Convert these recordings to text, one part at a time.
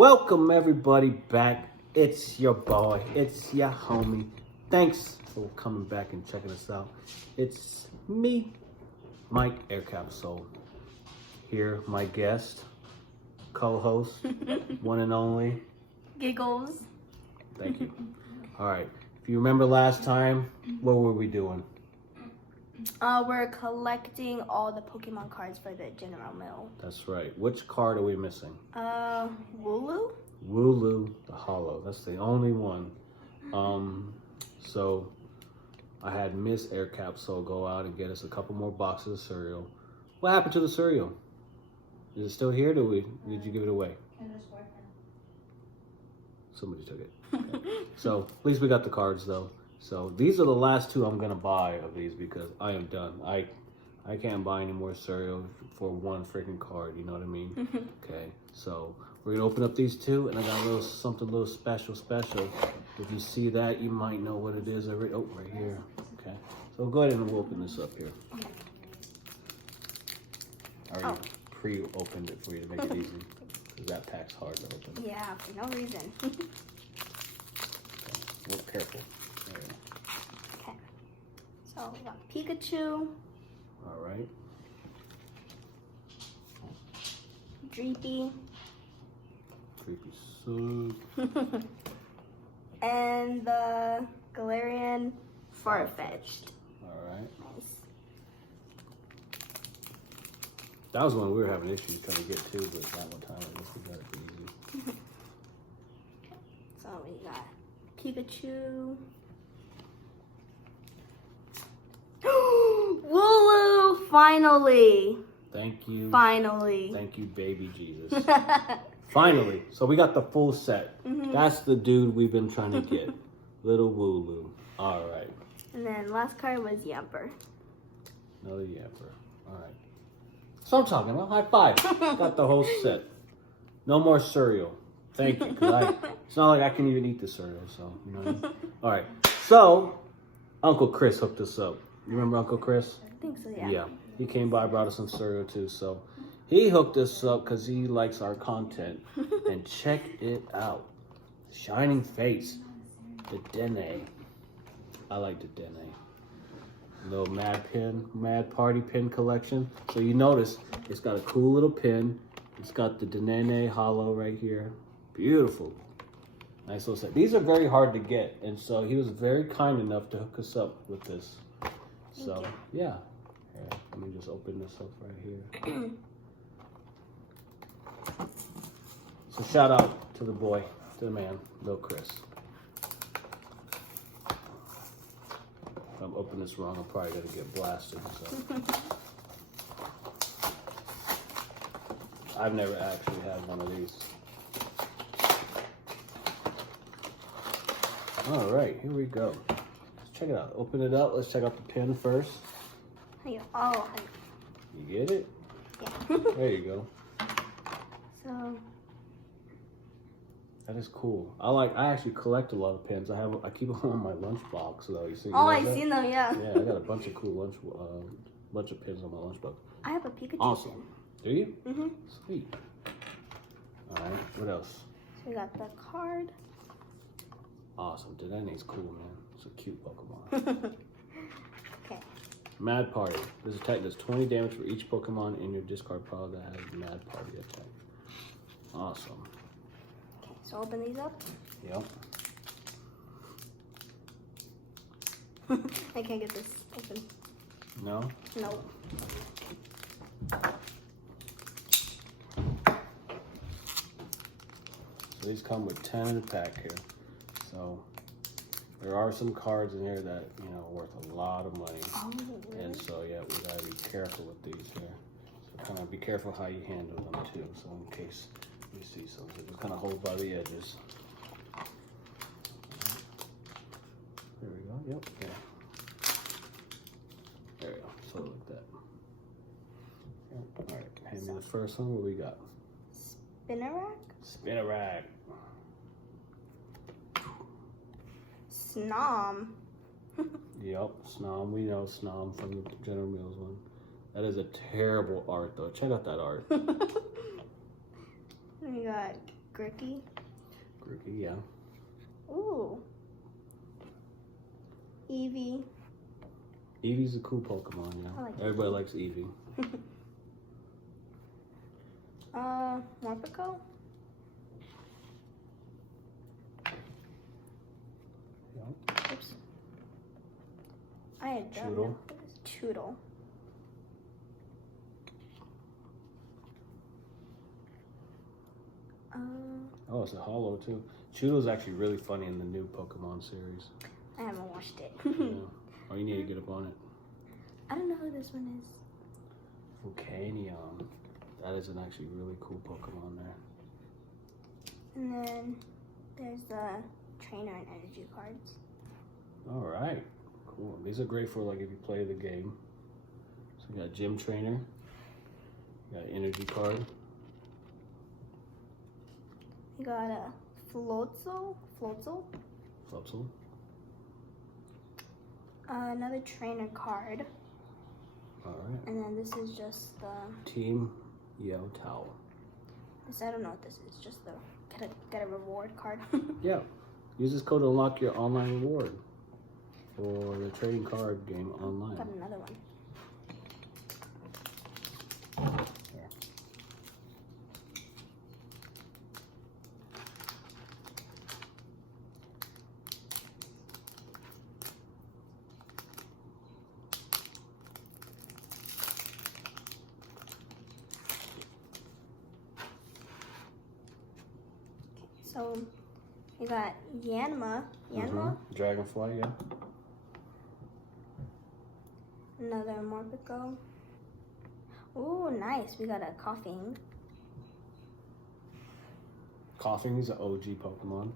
Welcome everybody back. It's your boy. It's your homie. Thanks for coming back and checking us out. It's me, Mike Aircapsule. Here, my guest, co-host, one and only. Giggles. Thank you. All right. If you remember last time, what were we doing? We're collecting all the Pokemon cards for the General Mill. That's right. Which card are we missing? Wooloo? Wooloo, the Holo. That's the only one. So I had Miss Aircapsule go out and get us a couple more boxes of cereal. What happened to the cereal? Is it still here? Did you give it away? Somebody took it. Okay. So at least we got the cards though. So these are the last two I'm gonna buy of these because I am done. I can't buy any more cereal for one freaking card. You know what I mean? Okay. So we're gonna open up these two, and I got a little something a little special. If you see that, you might know what it is already. Oh, right here. Okay. So go ahead and we'll open this up here. I already pre-opened it for you to make it easy. Because that pack's hard to open. Yeah, for no reason. Okay. Well, careful. There we go. Okay. So we got Pikachu. All right. Dreepy. Creepy soup. And the Galarian Farfetch'd. All right. Nice. That was one we were having issues trying to get to, but that one time I guess we got it pretty easy. So we got Pikachu. Wooloo! Finally! Thank you. Finally. Thank you, baby Jesus. Finally. So we got the full set. That's the dude we've been trying to get. Little Wooloo. All right. And then last card was Yamper. Another Yamper. All right. So I'm talking about high five. Got the whole set. No more cereal. Thank you. 'Cause it's not like I can even eat the cereal. So, you know what I mean? All right. So, Uncle Chris hooked us up. You remember Uncle Chris? I think so, yeah. Yeah. He came by, brought us some cereal too. So, he hooked us up because he likes our content. And check it out. Shining Fates Dedenne. I like Dedenne. Little Mad Party pin collection. So you notice it's got a cool little pin. It's got the Dedenne Holo right here. Beautiful. Nice little set. These are very hard to get, and so he was very kind enough to hook us up with this. So yeah. Here, let me just open this up right here. So shout out to the boy, to the man, Lil Chris. If I'm opening this wrong, I'm probably gonna get blasted. So. I've never actually had one of these. All right, here we go. Let's check it out. Open it up. Let's check out the pin first. Oh, You get it? yeah. There you go. So, That is cool. I actually collect a lot of pins. I keep them on my lunchbox though. You see? oh, I've seen them, yeah. Yeah, I got a bunch of cool bunch of pins on my lunchbox. I have a Pikachu. Awesome. Do you? Mm-hmm. Sweet. All right. What else? So we got the card. Awesome. Dedenne's cool, man. It's a cute Pokemon. Okay. Mad Party. This attack does 20 damage for each Pokemon in your discard pile that has Mad Party attack. Awesome. Okay, so open these up. Yep. I can't get this open. No? No. So these come with 10 in a pack here. So there are some cards in here that, you know, are worth a lot of money. Oh, really? And so, yeah, we gotta be careful with these here. So kind of be careful how you handle them too. So in case you see some, so just kind of hold by the edges. There we go. Yep. Yeah. There we go. So like that. Yep. All right. Hand me the first one. What we got? Spinnerack? Spinnerack. Snom. Yep, Snom. We know Snom from the General Mills one. That is a terrible art, though. Check out that art. We got Grookey. Grookey, yeah. Ooh. Eevee. Eevee's a cool Pokemon, yeah. I like Everybody Eevee. likes Eevee. Morpeko. Yeah. Oops. I had done Choodle. Choodle. Oh, it's a Holo too. Choodle's actually really funny in the new Pokemon series. I haven't watched it. Yeah. Oh, you need to get up on it. I don't know who this one is. Volcanion. That is an actually really cool Pokemon there. And then there's the trainer and energy cards. All right, cool. These are great for like if you play the game. So we got Gym Trainer. We got Energy Card. You got a Floatzel. Floatzel. Another trainer card. All right. And then this is just the. Team Yell Tower. This, I don't know what this is. Just the get a reward card. Yeah. Use this code to unlock your online reward for the trading card game online. Got another one. There. So you got Yanma. Dragonfly, yeah. Another Morpeko. Ooh, nice. We got a Coughing. Coughing is an OG Pokemon.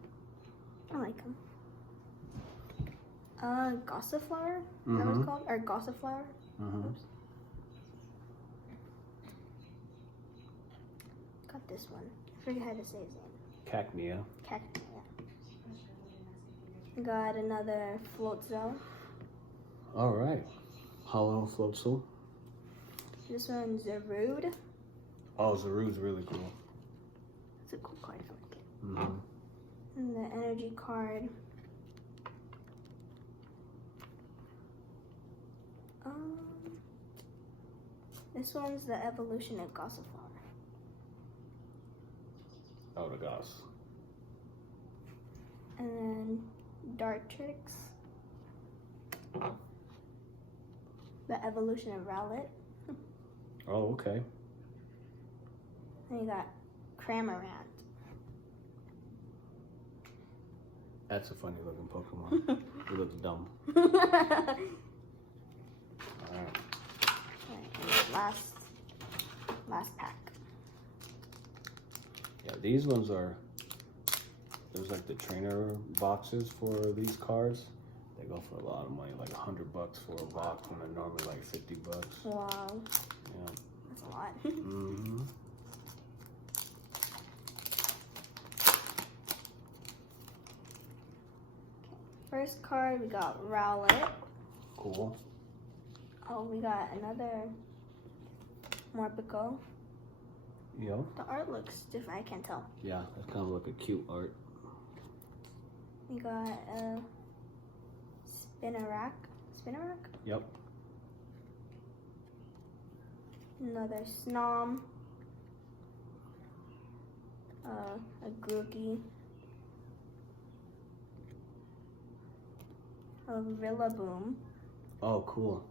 I like him. Gossiflower? Is that what it's called? Or Gossiflower? Oops. Got this one. I forget how to say his name. Cacnea. Cacnea. Got another Floatzel. All right. Hollow Floatzel. This one's Zarude. Oh, Zarude's really cool. It's a cool card. I like it. And the energy card. This one's the evolution of Gossiflower. Oh, the Goss. And then Dartrix. The evolution of Rowlet. Oh, okay. And you got Cramorant. That's a funny looking Pokemon. He looks dumb. Alright, Alright. and last pack. Yeah, these ones are, there's like the trainer boxes for these cards. They go for a lot of money, like $100 for a box when they're normally like $50. Wow. Yeah. That's a lot. First card, we got Rowlet. Cool. Oh, we got another Morpeko. Yo. The art looks different, I can't tell. Yeah, that's kind of like a cute art. We got a Spinarak. Yep. Another Snom. A Grookey. A Rillaboom. Oh, cool.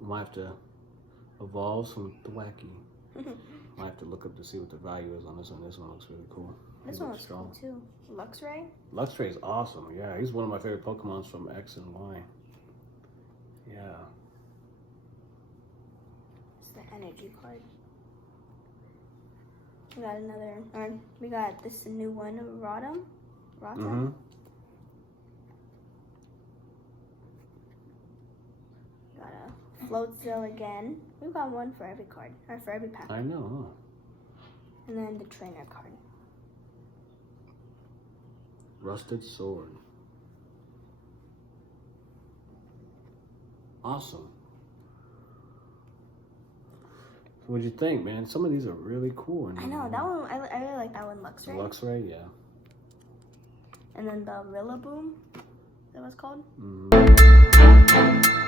Might have to evolve some Thwacky. Might have to look up to see what the value is on this one. This one looks really cool. This one looks cool too. Luxray? Luxray is awesome. Yeah, he's one of my favorite Pokemons from X and Y. Yeah. It's the energy card. We got another, or we got this new one, Rotom. Got a Floatzel again. We've got one for every card, or for every pack. I know, huh? And then the trainer card. Rusted Sword. Awesome. What'd you think, man? Some of these are really cool. I know that one. I really like that one. Luxray. Luxray, yeah. And then the Rillaboom. Is that what it's called? Mm.